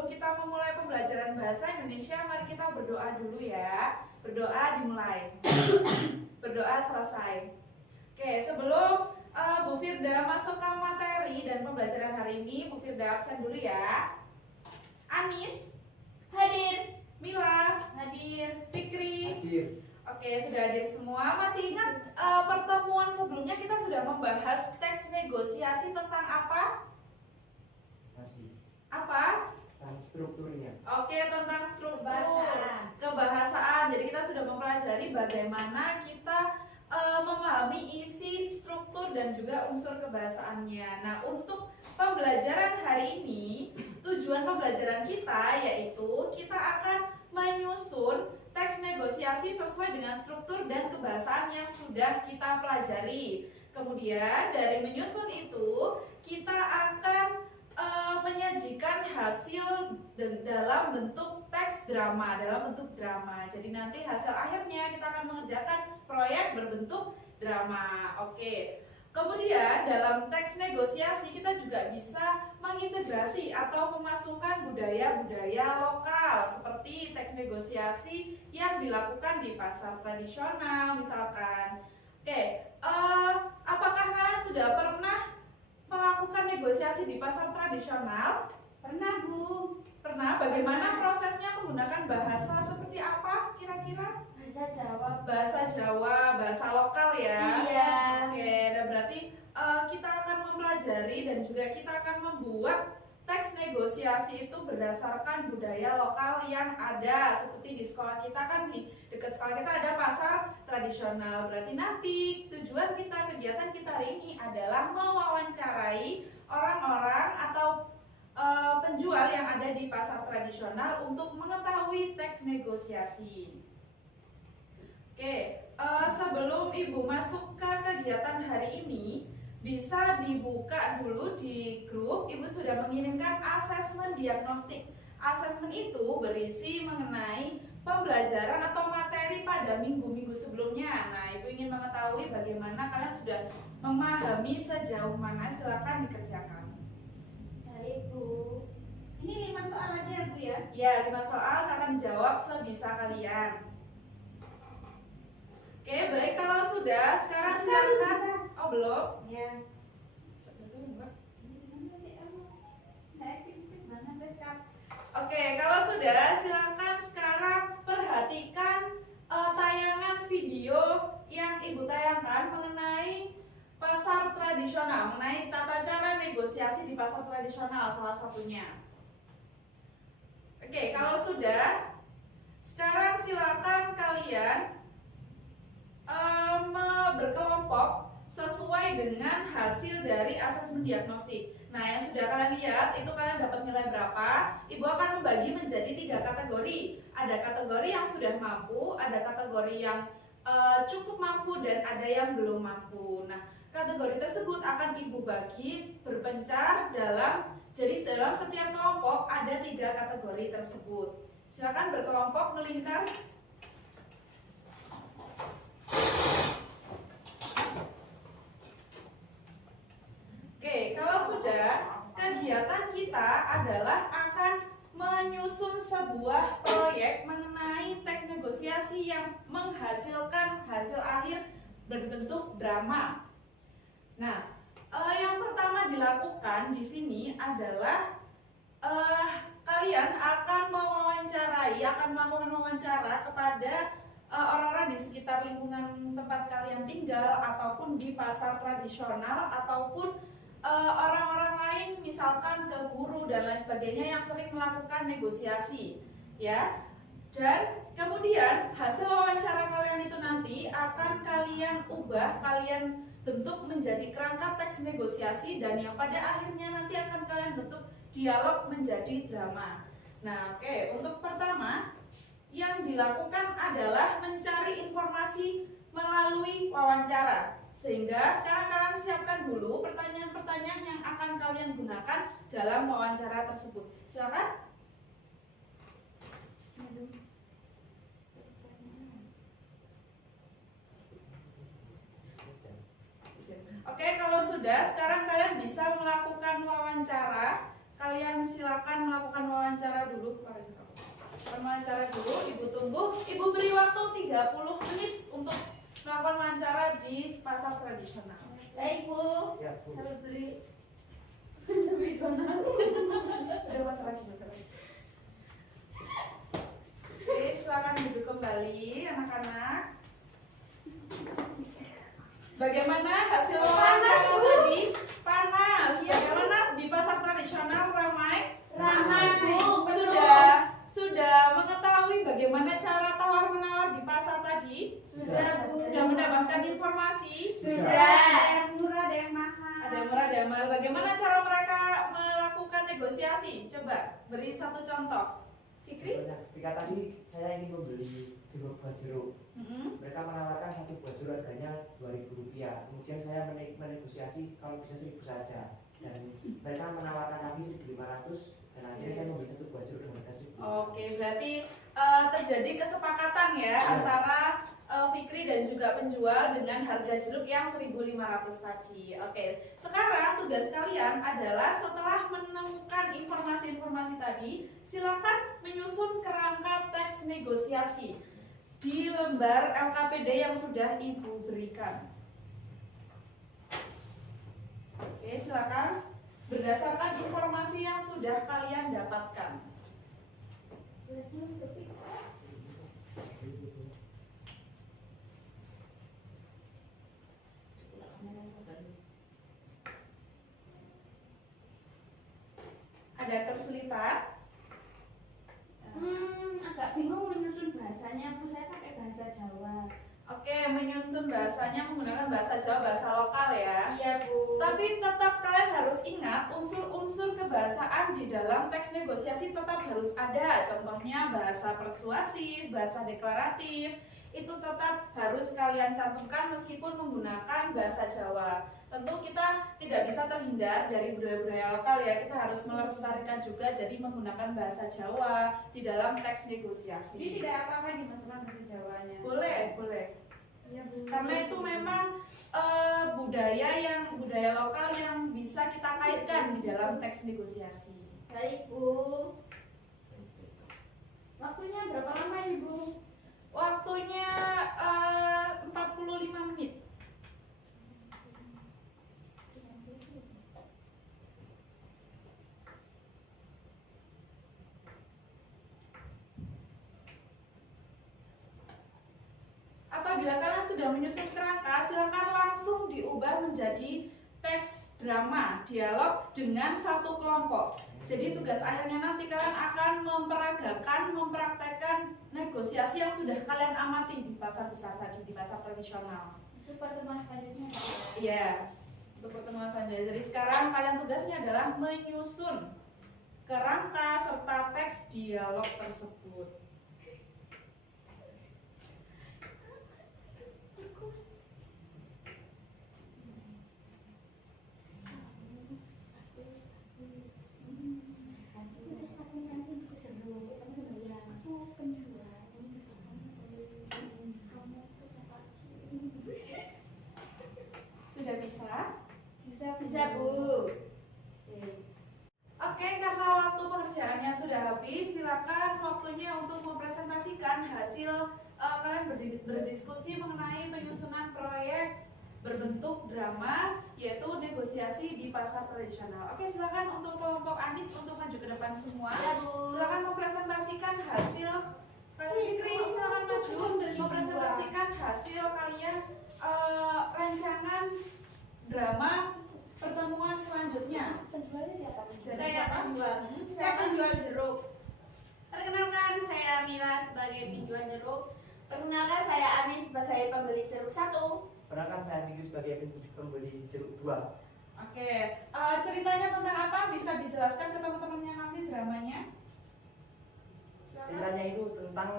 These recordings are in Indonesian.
sebelum kita memulai pembelajaran bahasa Indonesia, mari kita berdoa dulu ya. Berdoa dimulai. Berdoa selesai. Oke, sebelum Bu Firda masuk ke materi dan pembelajaran hari ini, Bu Firda absen dulu ya. Anis Hadir. Mila Hadir. Fikri Hadir. Oke, sudah hadir semua. Masih ingat pertemuan sebelumnya kita sudah membahas teks negosiasi tentang apa? Masih. Apa? Strukturnya. Oke, tentang struktur Kebahasaan. kebahasaan. Jadi kita sudah mempelajari bagaimana kita memahami isi, struktur, dan juga unsur kebahasaannya. Nah, untuk pembelajaran hari ini, tujuan pembelajaran kita yaitu kita akan menyusun teks negosiasi sesuai dengan struktur dan kebahasaan yang sudah kita pelajari. Kemudian dari menyusun itu, kita akan menyajikan hasil dalam bentuk teks drama, Jadi nanti hasil akhirnya kita akan mengerjakan proyek berbentuk drama. Oke. Kemudian dalam teks negosiasi kita juga bisa mengintegrasi atau memasukkan budaya-budaya lokal seperti teks negosiasi yang dilakukan di pasar tradisional misalkan. Oke, apakah kalian sudah pernah melakukan negosiasi di pasar tradisional? Pernah, Bu. Pernah. Bagaimana prosesnya menggunakan bahasa seperti apa kira-kira? Bahasa Jawa. Bahasa Jawa, bahasa lokal ya. Iya. Oke, dan berarti kita akan mempelajari dan juga kita akan membuat teks negosiasi itu berdasarkan budaya lokal yang ada. Seperti di sekolah kita kan, di dekat sekolah kita ada pasar tradisional. Berarti nanti tujuan kita, kegiatan kita hari ini adalah mewawancarai orang-orang atau penjual yang ada di pasar tradisional untuk mengetahui teks negosiasi. Oke, sebelum Ibu masuk ke kegiatan hari ini, bisa dibuka dulu di grup. Ibu sudah mengirimkan asesmen diagnostik. Asesmen itu berisi mengenai pembelajaran atau materi pada minggu-minggu sebelumnya. Nah, Ibu ingin mengetahui bagaimana kalian sudah memahami sejauh mana. Silakan dikerjakan. Baik, Bu. Ini 5 soal aja ya, Bu ya? Ya, 5 soal saya akan jawab sebisa kalian. Oke, baik, kalau sudah, sekarang silakan. Oh, belum? Ya. Oke, kalau sudah, silakan sekarang perhatikan tayangan video yang Ibu tayangkan mengenai pasar tradisional, mengenai tata cara negosiasi di pasar tradisional salah satunya. Oke, kalau sudah, sekarang silakan kalian berkelompok sesuai dengan hasil dari asesmen diagnostik. Nah, yang sudah kalian lihat itu kalian dapat nilai berapa? Ibu akan membagi menjadi 3 kategori. Ada kategori yang sudah mampu, ada kategori yang cukup mampu, dan ada yang belum mampu. Nah, kategori tersebut akan Ibu bagi berpencar jadi dalam setiap kelompok ada 3 kategori tersebut. Silakan berkelompok melingkar. Oke, kalau sudah, kegiatan kita adalah akan menyusun sebuah proyek mengenai teks negosiasi yang menghasilkan hasil akhir berbentuk drama. Nah, yang pertama dilakukan di sini adalah kalian akan melakukan wawancara kepada orang-orang di sekitar lingkungan tempat kalian tinggal, ataupun di pasar tradisional, ataupun orang-orang lain, misalkan ke guru dan lain sebagainya yang sering melakukan negosiasi, ya. Dan kemudian hasil wawancara kalian itu nanti akan kalian ubah, kalian bentuk menjadi kerangka teks negosiasi, dan yang pada akhirnya nanti akan kalian bentuk dialog menjadi drama. Nah, oke, untuk pertama yang dilakukan adalah mencari informasi melalui wawancara. Sehingga sekarang kalian siapkan dulu pertanyaan-pertanyaan yang akan kalian gunakan dalam wawancara tersebut. Silakan. Oke, kalau sudah, sekarang kalian bisa melakukan wawancara. Kalian silakan melakukan wawancara wawancara dulu. Melakukan wawancara dulu, Ibu tunggu. Ibu beri waktu 30 menit untuk melakukan wawancara di pasar tradisional. Baik Bu. Siap, Bu. Saya beli beli donat. Ada masalah lagi. Oke, silakan duduk kembali anak-anak. Bagaimana hasil wawancara tadi? Panas. Bagaimana di pasar tradisional ramai? Ramai Bu. Sudah mengetahui bagaimana cara tawar menawar di pasar tadi? Sudah Bu. Sudah mendapatkan informasi? Sudah. Ada yang murah, ada yang mahal. Ada yang murah, ada yang mahal. Bagaimana cara mereka melakukan negosiasi? Coba beri satu contoh. Fikri? Ketika tadi saya ingin membeli jeruk buah jeruk, mereka menawarkan satu buah jeruk harganya Rp2.000. Kemudian saya menegosiasi kalau bisa 1.000 saja, dan mereka menawarkan lagi 1.500, dan akhirnya saya membeli satu buah jeruk dengan harga 1.000. Oke, berarti terjadi kesepakatan ya antara Fikri dan juga penjual dengan harga jeruk yang 1.500 tadi. Oke, sekarang tugas kalian adalah setelah menemukan informasi-informasi tadi, silakan menyusun kerangka teks negosiasi di lembar LKPD yang sudah Ibu berikan. Oke, silakan berdasarkan informasi yang sudah kalian dapatkan. Ada kesulitan? Agak bingung menyusun bahasanya Bu. Saya pakai bahasa Jawa. Oke, menyusun bahasanya menggunakan bahasa Jawa, bahasa lokal ya. Iya Bu. Tapi tetap kalian harus ingat unsur-unsur kebahasaan di dalam teks negosiasi tetap harus ada. Contohnya bahasa persuasif, bahasa deklaratif, itu tetap harus kalian cantumkan meskipun menggunakan bahasa Jawa. Tentu kita tidak bisa terhindar dari budaya-budaya lokal ya. Kita harus melestarikan juga jadi menggunakan bahasa Jawa di dalam teks negosiasi. Jadi tidak apa-apa dimasukkan bahasa Jawanya. Boleh. Iya Bu. Karena itu memang budaya lokal yang bisa kita kaitkan di dalam teks negosiasi. Baik Bu. Waktunya berapa lama ini Bu? Waktunya 45 menit. Apabila kalian sudah menyusun kerangka, silakan langsung diubah menjadi teks drama dialog dengan satu kelompok. Jadi tugas akhirnya nanti kalian akan mempraktekkan negosiasi yang sudah kalian amati di pasar besar tadi, di pasar tradisional. Itu pertemuan selanjutnya. Iya, untuk pertemuan selanjutnya. Jadi sekarang kalian tugasnya adalah menyusun kerangka serta teks dialog tersebut. Sudah bisa? Bisa Bu. Oke, karena waktu pengerjaannya sudah habis, silakan waktunya untuk mempresentasikan hasil kalian berdiskusi mengenai penyusunan proyek berbentuk drama, yaitu negosiasi di pasar tradisional. Oke, silakan untuk kelompok Anis untuk maju ke depan semua. Ya Bu. Silakan mempresentasikan hasil kalian. Fikri, silakan maju mempresentasikan hasil kalian rancangan drama pertemuan selanjutnya. Penjualnya siapa? Saya penjual. Saya penjual jeruk. Perkenalkan, saya Mila sebagai penjual jeruk. Perkenalkan saya Anis sebagai pembeli jeruk 1. Perkenalkan saya Fikri sebagai pembeli jeruk 2. Oke, ceritanya tentang apa? Bisa dijelaskan ke teman-temannya nanti dramanya? Silakan. Ceritanya itu tentang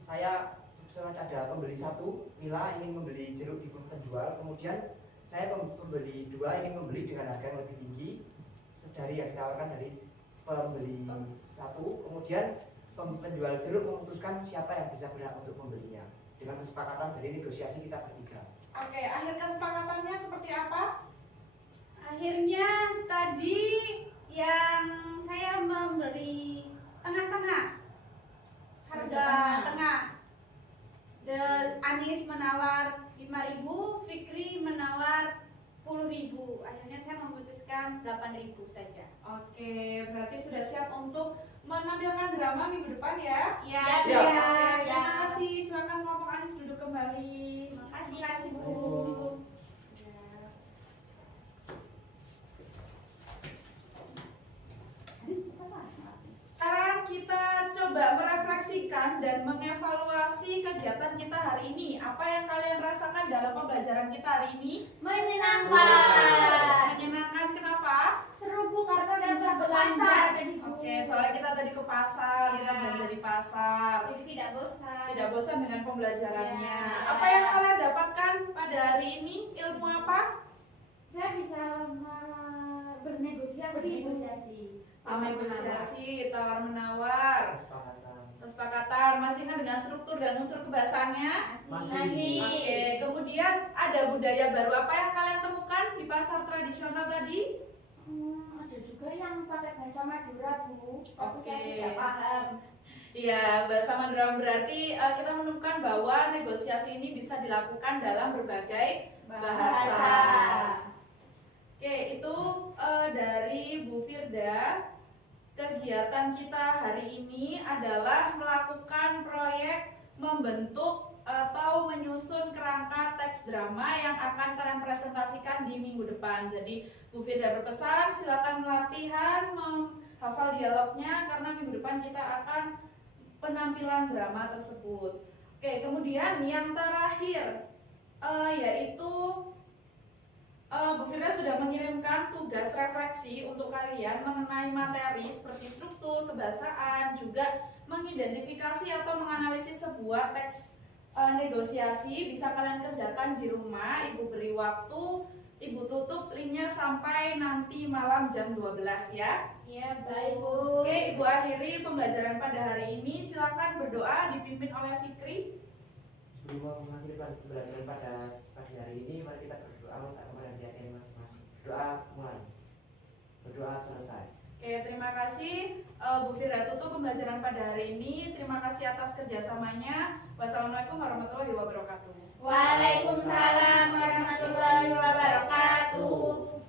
saya ada pembeli 1, Mila ingin membeli jeruk di penjual, kemudian saya pembeli 2 ingin membeli dengan harga yang lebih tinggi dari yang ditawarkan dari pembeli 1. Kemudian penjual jeruk memutuskan siapa yang bisa berhak untuk membelinya dengan kesepakatan dari negosiasi kita bertiga. Oke, akhir kesepakatannya seperti apa? Akhirnya tadi yang saya membeli 10.000. Akhirnya saya memutuskan 8.000 saja. Oke, berarti sudah siap untuk menampilkan drama minggu depan ya? Ya, Siap. Oke, terima kasih. Silakan kelompok Anis duduk kembali. Terima kasih Bu. Sekarang kita coba merefleksikan dan mengevaluasi kegiatan kita hari ini. Apa yang kalian rasakan dalam pembelajaran kita hari ini? Menyenangkan. Menyenangkan kenapa? Seru Bu karena Kita bisa ke berbelanja pasar. tadi Bu. Oke, soalnya kita tadi ke pasar, kita Ya. belanja di pasar. Jadi tidak bosan. Tidak bosan dengan pembelajarannya. Ya. Apa yang kalian dapatkan pada hari ini? Ilmu apa? Saya bisa bernegosiasi. Negosiasi, tawar menawar, Kesepakatan. kesepakatan, masih ingat dengan struktur dan unsur kebahasaannya? Masih. Oke, kemudian ada budaya baru apa yang kalian temukan di pasar tradisional tadi? Ada juga yang pakai bahasa Madura Bu. Tapi saya Oke. tidak paham. Iya, bahasa Madura berarti kita menemukan bahwa negosiasi ini bisa dilakukan dalam berbagai bahasa. Oke, itu dari Bu Firda. Kegiatan kita hari ini adalah melakukan proyek membentuk atau menyusun kerangka teks drama yang akan kalian presentasikan di minggu depan. Jadi Bu Firda berpesan silakan latihan menghafal dialognya karena minggu depan kita akan penampilan drama tersebut. Oke, kemudian yang terakhir yaitu Bu Firda sudah mengirimkan tugas refleksi untuk kalian mengenai materi seperti struktur, kebahasaan, juga mengidentifikasi atau menganalisis sebuah teks negosiasi. Bisa kalian kerjakan di rumah, Ibu beri waktu, Ibu tutup linknya sampai nanti malam jam 12 ya. Iya Baik Bu. Bu. Oke, Ibu akhiri pembelajaran pada hari ini. Silakan berdoa dipimpin oleh Fikri. Sebelum mengakhiri pembelajaran pada pagi hari ini, mari kita berdoa minta kepada hati masing-masing. Berdoa mulai. Berdoa selesai. Oke, terima kasih Bu Firda tutup pembelajaran pada hari ini. Terima kasih atas kerjasamanya. Wassalamualaikum warahmatullahi wabarakatuh. Waalaikumsalam warahmatullahi wabarakatuh.